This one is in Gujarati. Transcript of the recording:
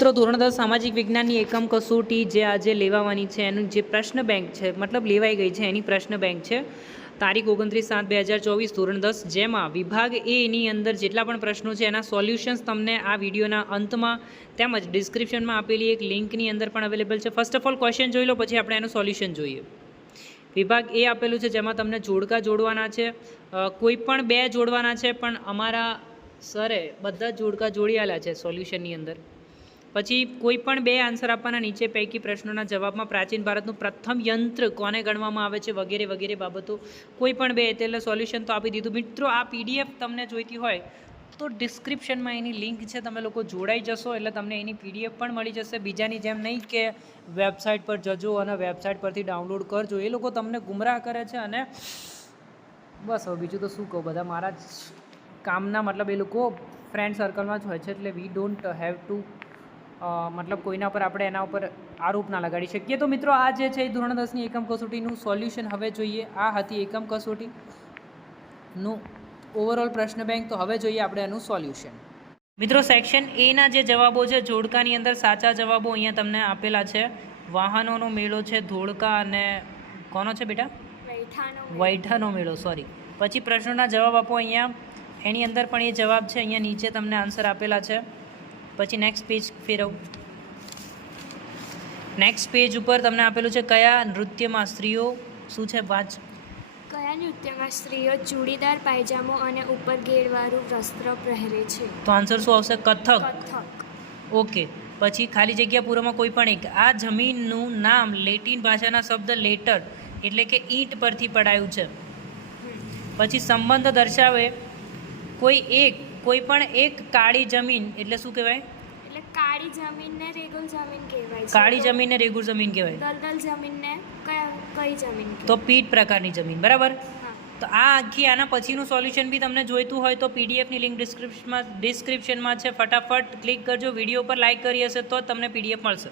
મિત્રો ધોરણ 10 સામાજિક વિજ્ઞાનની એકમ કસોટી જે આજે લેવાવાની છે એનું જે પ્રશ્ન બેંક છે મતલબ લેવાઈ ગઈ છે એની પ્રશ્ન બેંક છે તારીખ 29/7/2024 ધોરણ 10 જેમાં વિભાગ એ ની અંદર જેટલા પણ પ્રશ્નો છે એના સોલ્યુશન્સ તમને આ વિડીયોના અંતમાં તેમજ ડિસ્ક્રિપ્શનમાં આપેલી એક લિંકની અંદર પણ અવેલેબલ છે. ફર્સ્ટ ઓફ ઓલ ક્વેશ્ચન જોઈ લો પછી આપણે એનું સોલ્યુશન જોઈએ. વિભાગ એ આપેલું છે જેમાં તમને જોડકા જોડવાના છે, કોઈ પણ બે જોડવાના છે પણ અમારા સરે બધા જ જોડકા જોડી આલ્યા છે સોલ્યુશનની અંદર. પછી કોઈ પણ બે આન્સર આપવાના, નીચે પૈકી પ્રશ્નોના જવાબમાં પ્રાચીન ભારતનું પ્રથમ યંત્ર કોને ગણવામાં આવે છે વગેરે વગેરે બાબતો કોઈ પણ બે એટલે સોલ્યુશન તો આપી દીધું. મિત્રો આ પીડીએફ તમને જોઈતી હોય તો ડિસ્ક્રિપ્શનમાં એની લિંક છે, તમે લોકો જોડાઈ જશો એટલે તમને એની પીડીએફ પણ મળી જશે. બીજાની જેમ નહીં કે વેબસાઇટ પર જજો અને વેબસાઇટ પરથી ડાઉનલોડ કરજો, એ લોકો તમને ગુમરાહ કરે છે. અને બસ હવે બીજું તો શું કહું, બધા મારા જ કામના મતલબ એ લોકો ફ્રેન્ડ સર્કલમાં જ હોય છે એટલે વી ડોન્ટ હેવ ટુ મતલબ કોઈના પર આપણે એના ઉપર આરોપ ના લગાડી શકીએ. તો મિત્રો આ જે છે એ ધોરણ 10ની એકમ કસોટીનું સોલ્યુશન હવે જોઈએ. આ હતી એકમ કસોટીનું ઓવરઓલ પ્રશ્ન બેંક. તો હવે જોઈએ આપણે એનું સોલ્યુશન. મિત્રો સેક્શન એના જે જવાબો છે જોડકાની અંદર સાચા જવાબો અહીંયા તમને આપેલા છે. વાહનોનો મેળો છે ધોળકા અને કોનો છે બેટા? વૈઠાનો મેળો, સોરી. પછી પ્રશ્નોના જવાબ આપો અહીંયા, એની અંદર પણ એ જવાબ છે, અહીંયા નીચે તમને આન્સર આપેલા છે. પછી નેક્સ્ટ પેજ ફેરવ. નેક્સ્ટ પેજ ઉપર તમને આપેલું છે કયા નૃત્યમાં સ્ત્રીઓ શું છે વાંચ. કયા નૃત્યમાં સ્ત્રીઓ ચૂડીદાર પાયજામો અને ઉપર ઘેરવાળું વસ્ત્ર પહેરે છે? તો આન્સર શું આવશે? કથક. કથક. ઓકે. પછી ખાલી જગ્યા પૂરમાં કોઈ પણ એક. આ જમીનનું નામ લેટિન ભાષાના શબ્દ લેટર એટલે કે ઈંટ પરથી પડાયું છે. પછી સંબંધ દર્શાવે કોઈ પણ એક કાળી જમીન એટલે શું કહેવાય? એટલે કાળી જમીનને રેગુલ જમીન કહેવાય છે. કાળી જમીનને રેગુલ જમીન કહેવાય. દલદલ જમીનને કઈ જમીન? તો પીટ પ્રકારની જમીન, બરાબર. હા. તો આ આખી આના પછીનું સોલ્યુશન બી તમને જોઈતું હોય તો પીડીએફની લિંક ડિસ્ક્રિપ્શનમાં છે, ફટાફટ ક્લિક કરજો. વિડીયો પર લાઇક કરી હશે તો જ તમને પીડીએફ મળશે.